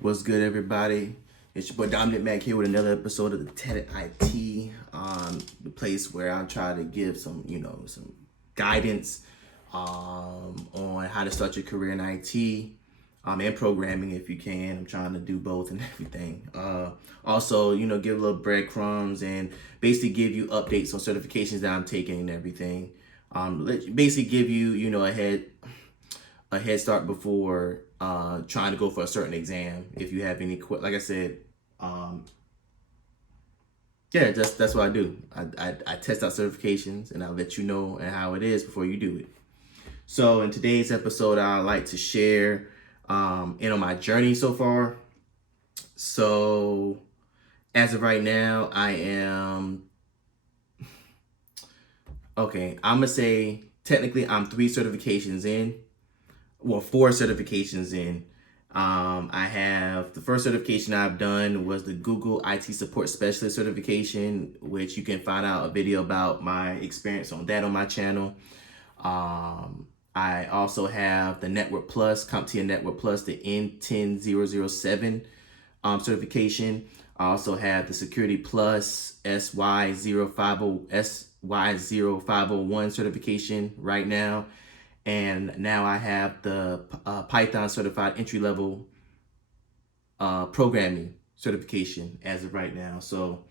What's good, everybody? It's your boy Dominic Mack here with another episode of the Tenet IT, the place where I try to give some guidance on how to start your career in IT and programming if you can. I'm trying to do both and everything. Also, give little breadcrumbs and basically give you updates on certifications that I'm taking and everything. Basically give you, a head start before trying to go for a certain exam. If you have any, like I said, yeah, that's what I do. I test out certifications and I let you know and how it is before you do it. So in today's episode, I like to share on my journey so far. So as of right now, I am okay. I'm gonna say technically I'm 3 certifications in. Well, 4 certifications in. I have the first certification I've done was the Google IT Support Specialist certification, which you can find out a video about my experience on that on my channel. I also have the Network Plus, CompTIA Network Plus, the N10007 certification. I also have the Security Plus SY0501 certification right now. And now I have the Python certified entry-level programming certification as of right now. So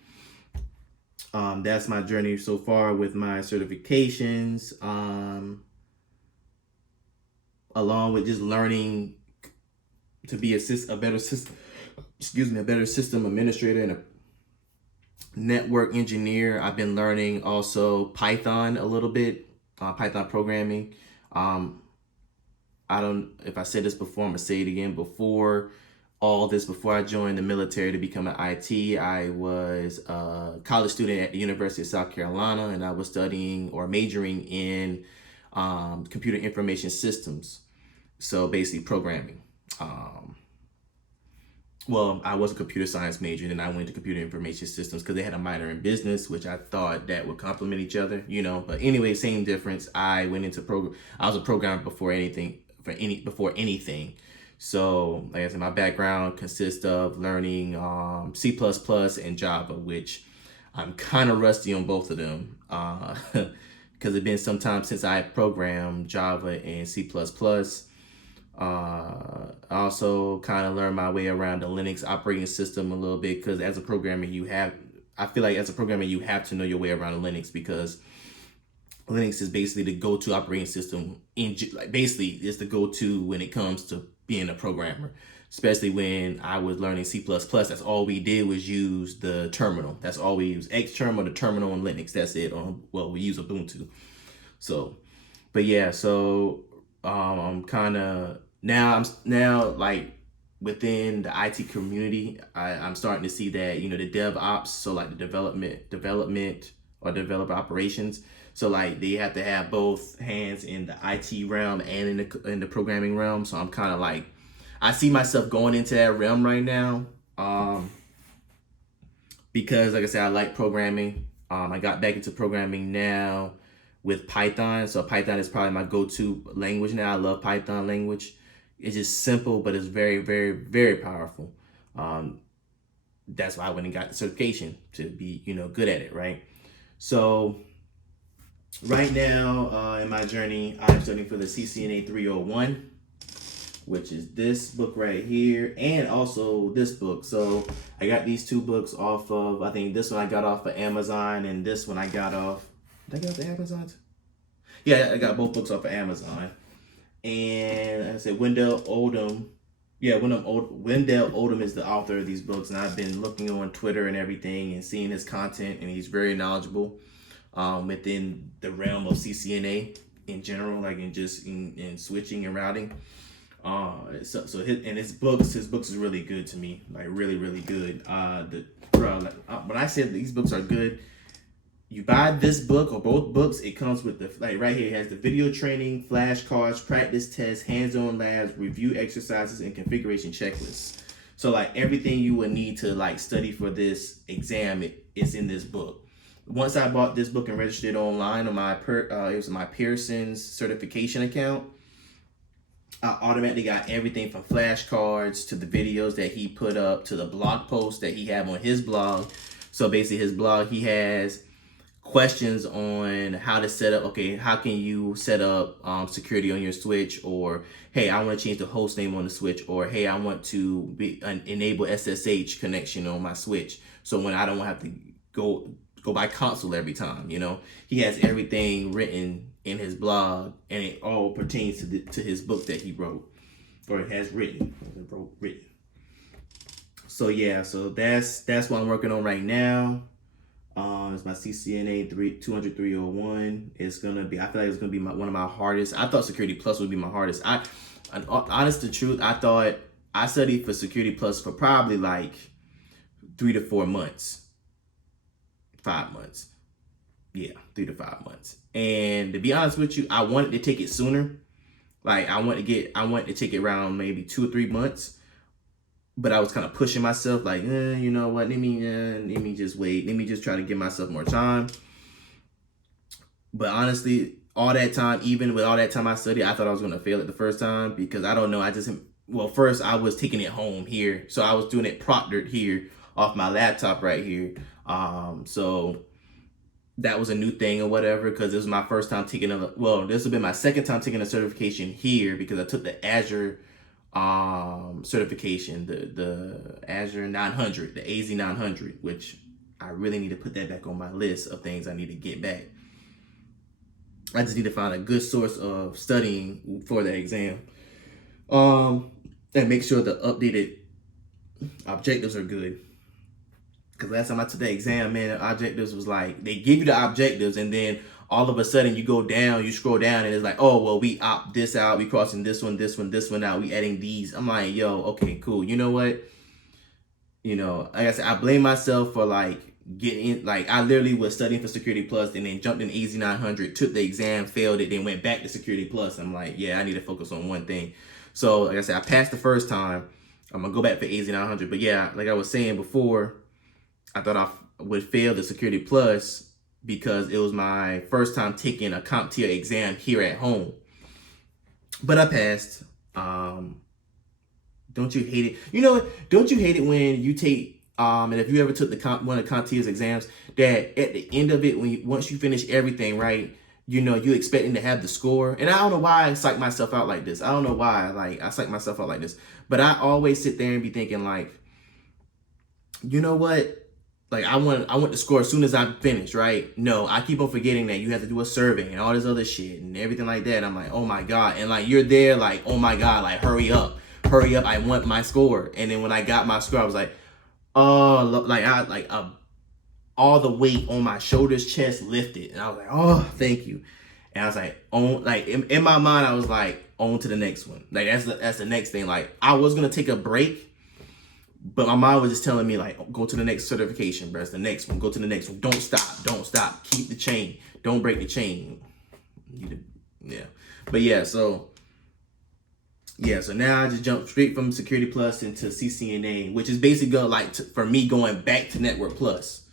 that's my journey so far with my certifications, along with just learning to be a better system administrator and a network engineer. I've been learning also Python a little bit, Python programming. I don't, if I said this before, I'm gonna say it again. Before I joined the military to become an IT, I was a college student at the University of South Carolina, and I was studying or majoring in computer information systems. So basically programming. Well, I was a computer science major, then I went to computer information systems because they had a minor in business, which I thought that would complement each other, But anyway, same difference. I went into I was a programmer before anything. So, like I said, my background consists of learning C++ and Java, which I'm kind of rusty on both of them because it's been some time since I programmed Java and C++. I also kind of learned my way around the Linux operating system a little bit because as a programmer, I feel like as a programmer, you have to know your way around Linux because Linux is basically the go-to operating system basically it's the go-to when it comes to being a programmer, especially when I was learning C++. That's all we did was use the terminal. That's all we use, Xterm or the terminal in Linux. That's it. We use Ubuntu. So, but yeah, so I'm kind of now like within the IT community, I'm starting to see that the DevOps, so like the development or developer operations. So like they have to have both hands in the IT realm and in the programming realm. So I'm kind of like I see myself going into that realm right now, because like I said, I like programming. I got back into programming now with Python. So Python is probably my go-to language now. I love Python language. It's just simple, but it's very, very, very powerful. That's why I went and got the certification to be, good at it, right? So right now in my journey, I'm studying for the CCNA 301, which is this book right here, and also this book. So I got these 2 books off of, I think this one I got off of Amazon, and this one I got off, did I get off of Amazon? Yeah, I got both books off of Amazon. And I said Wendell Oldham. Yeah, Wendell Oldham is the author of these books, and I've been looking on Twitter and everything and seeing his content, and he's very knowledgeable within the realm of CCNA in general, like in switching and routing. His books is really good to me, like really, really good. When I said these books are good, you buy this book or both books, it comes with right here, it has the video training, flashcards, practice tests, hands-on labs, review exercises, and configuration checklists. So like everything you would need to study for this exam, it's in this book. Once I bought this book and registered online on it was my Pearson's certification account, I automatically got everything from flashcards to the videos that he put up to the blog posts that he have on his blog. So basically his blog, he has questions on how to set up, okay, how can you set up security on your switch, or hey, I want to change the host name on the switch, or hey, I want to enable SSH connection on my switch, so when I don't have to go by console every time, you know. He has everything written in his blog, and it all pertains to his book that he wrote, or has written. So yeah, so that's what I'm working on right now. It's my CCNA 200-301. It's gonna be, I feel like it's gonna be one of my hardest. I thought Security Plus would be my hardest. Honest to truth, I thought I studied for Security Plus for probably like 3 to 4 months. 5 months. Yeah, 3 to 5 months. And to be honest with you, I wanted to take it sooner. Like I wanted to take it around maybe 2 or 3 months. But I was kind of pushing myself, like, you know what? Let me just wait. Let me just try to give myself more time. But honestly, all that time, even with all that time I studied, I thought I was going to fail it the first time, because I don't know. First I was taking it home here, so I was doing it proctored here off my laptop right here. So that was a new thing or whatever, because this was my first time taking this will be my second time taking a certification here, because I took the Azure certification, the Azure 900, the AZ 900, which I really need to put that back on my list of things I need to get back. I just need to find a good source of studying for the exam, and make sure the updated objectives are good. Because last time I took the exam, man, the objectives was like, they give you the objectives, and then all of a sudden you scroll down, and it's like, oh, well, we opt this out, we crossing this one out, we adding these. I'm like, yo, okay, cool. You know what? You know, like I said, I blame myself for like I literally was studying for Security Plus and then jumped in AZ 900, took the exam, failed it, then went back to Security Plus. I'm like, yeah, I need to focus on one thing. So like I said, I passed the first time. I'm gonna go back for AZ 900. But yeah, like I was saying before, I thought I would fail the Security Plus because it was my first time taking a CompTIA exam here at home. But I passed. Don't you hate it? You know what? Don't you hate it when you take, and if you ever took one of CompTIA's exams, that at the end of it, once you finish everything, right, you know, you expecting to have the score. And I don't know why I psych myself out like this. I don't know why, like, I psych myself out like this. But I always sit there and be thinking, like, you know what? Like, I want the score as soon as I'm finished, right? No, I keep on forgetting that you have to do a survey and all this other shit and everything like that. I'm like, oh my God. And like, you're there like, oh my God, like, hurry up. I want my score. And then when I got my score, I was like, oh, like all the weight on my shoulders, chest lifted. And I was like, oh, thank you. And I was like, in my mind, I was like, on to the next one. Like, that's the next thing. Like, I was going to take a break, but my mind was just telling me, like, go to the next certification, bro. It's the next one. Go to the next one. Don't stop. Keep the chain. Don't break the chain. Yeah. But yeah, so now I just jumped straight from Security Plus into CCNA, which is basically for me going back to Network Plus,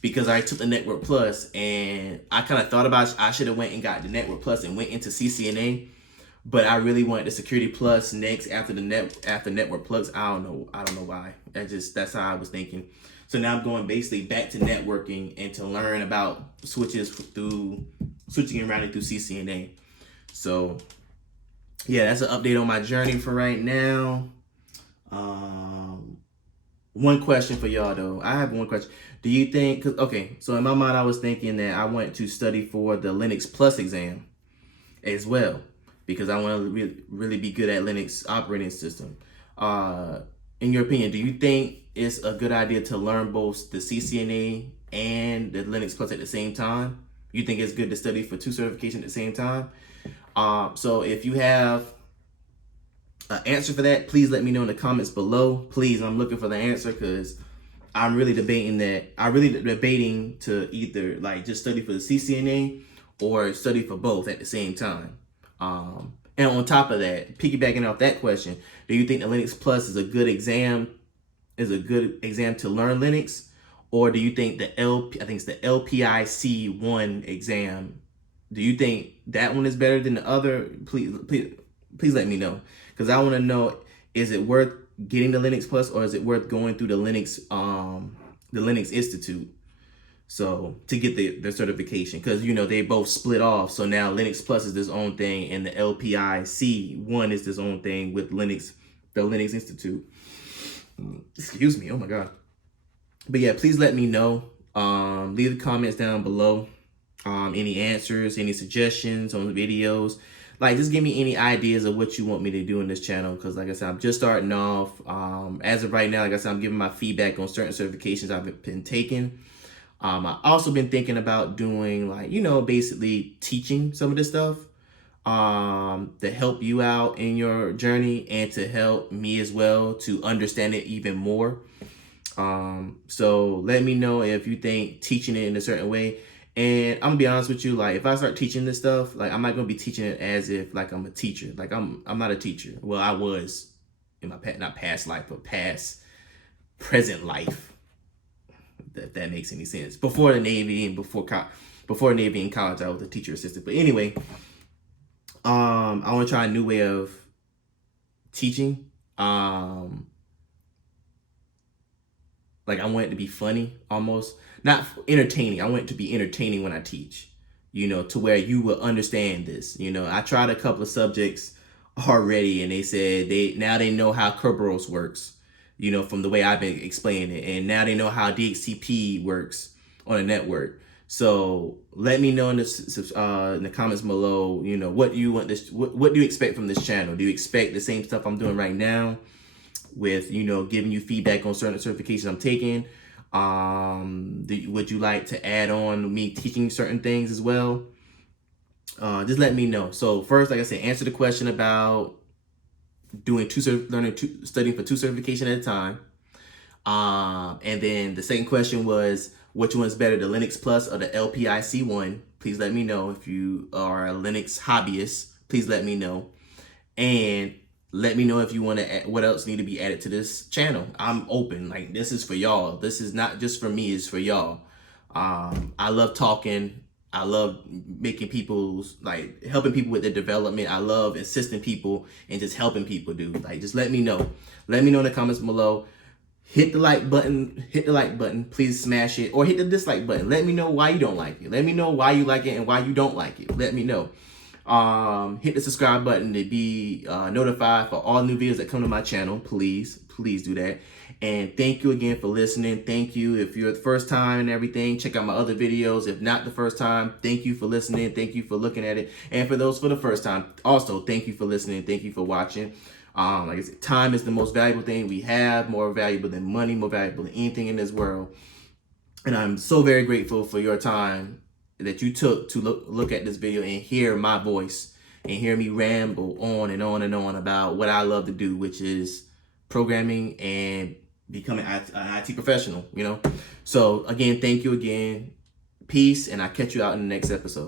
because I took the Network Plus and I kind of thought about I should have went and got the Network Plus and went into CCNA. But I really wanted the Security Plus next after Network Plus. I don't know why. That's how I was thinking. So now I'm going basically back to networking and to learn about switching and routing through CCNA. So yeah, that's an update on my journey for right now. One question for y'all though. I have one question. Do you think? So in my mind, I was thinking that I want to study for the Linux Plus exam as well, because I want to really be good at Linux operating system. In your opinion, do you think it's a good idea to learn both the CCNA and the Linux Plus at the same time? You think it's good to study for 2 certifications at the same time? So if you have an answer for that, please let me know in the comments below. Please, I'm looking for the answer, because I'm really debating to either like just study for the CCNA or study for both at the same time. And on top of that, piggybacking off that question, do you think the Linux Plus is a good exam to learn Linux? Or do you think the LPIC 1 exam, do you think that one is better than the other? Please please let me know, because I want to know, is it worth getting the Linux Plus, or is it worth going through the Linux Institute? So to get the certification, because they both split off. So now Linux Plus is this own thing, and the LPIC1 is this own thing with the Linux Institute. Excuse me. Oh my God. But yeah, please let me know. Leave the comments down below. Any answers, any suggestions on the videos. Like, just give me any ideas of what you want me to do in this channel. Because like I said, I'm just starting off. As of right now, like I said, I'm giving my feedback on certain certifications I've been taking. I've also been thinking about doing, like, basically teaching some of this stuff to help you out in your journey, and to help me as well to understand it even more. So let me know if you think teaching it in a certain way. And I'm gonna be honest with you, like, if I start teaching this stuff, like, I'm not gonna be teaching it as if like I'm a teacher. Like, I'm not a teacher. Well, I was in my not past life, but present life. If that makes any sense. Before the Navy and before Navy and college, I was a teacher assistant. But anyway, I want to try a new way of teaching. Like, I want it to be funny, almost not entertaining. I want it to be entertaining when I teach, to where you will understand this. I tried a couple of subjects already, and they said now they know how Kerberos works, from the way I've been explaining it. And now they know how DHCP works on a network. So let me know in the comments below, what you want what do you expect from this channel? Do you expect the same stuff I'm doing right now with, giving you feedback on certain certifications I'm taking? Would you like to add on me teaching certain things as well? Just let me know. So first, like I said, answer the question about doing studying for 2 certifications at a time. And then the second question was, which one's better, the Linux Plus or the LPIC1? Please let me know. If you are a Linux hobbyist, please let me know. And let me know if you want to add, what else need to be added to this channel. I'm open. Like, this is for y'all. This is not just for me, it's for y'all. I love talking. I love making people's, like, helping people with their development. I love assisting people and just helping people, dude. Like, just let me know. Let me know in the comments below. Hit the like button. Hit the like button. Please smash it. Or hit the dislike button. Let me know why you don't like it. Let me know why you like it and why you don't like it. Let me know. Hit the subscribe button to be notified for all new videos that come to my channel. Please do that. And thank you again for listening. Thank you. If you're the first time and everything, check out my other videos. If not the first time, thank you for listening. Thank you for looking at it. And for those for the first time, also thank you for listening. Thank you for watching. Like I said, time is the most valuable thing we have, more valuable than money, more valuable than anything in this world. And I'm so very grateful for your time that you took to look at this video and hear my voice and hear me ramble on and on and on about what I love to do, which is programming and becoming an IT professional, So again, thank you again. Peace, and I'll catch you out in the next episode.